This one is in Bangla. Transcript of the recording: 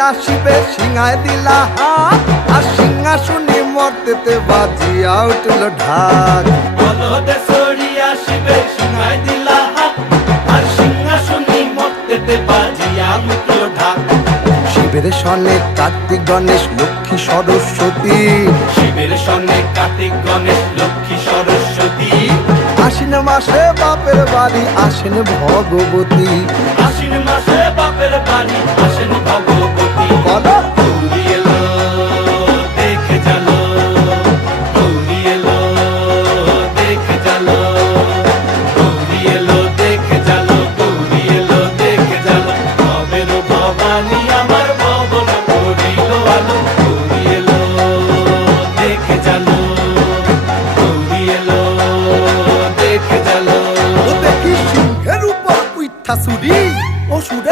আসিবে সিংহায় দিলা হাত আর সিংহাসনে মর্তেতে বাজিয়া উঠল ঢাক বলদে সরি আসিবে সিংহায় দিলা হাত আর সিংহাসনে মর্তেতে বাজিয়া উঠল ঢাক শিবের সনে কার্তিক গণেশ লক্ষ্মী সরস্বতী শিবের সনে কার্তিক গণেশ লক্ষ্মী সরস্বতী আশ্বিন মাসে বাপের বাড়ি আসেন ভগবতী আশ্বিন মাসে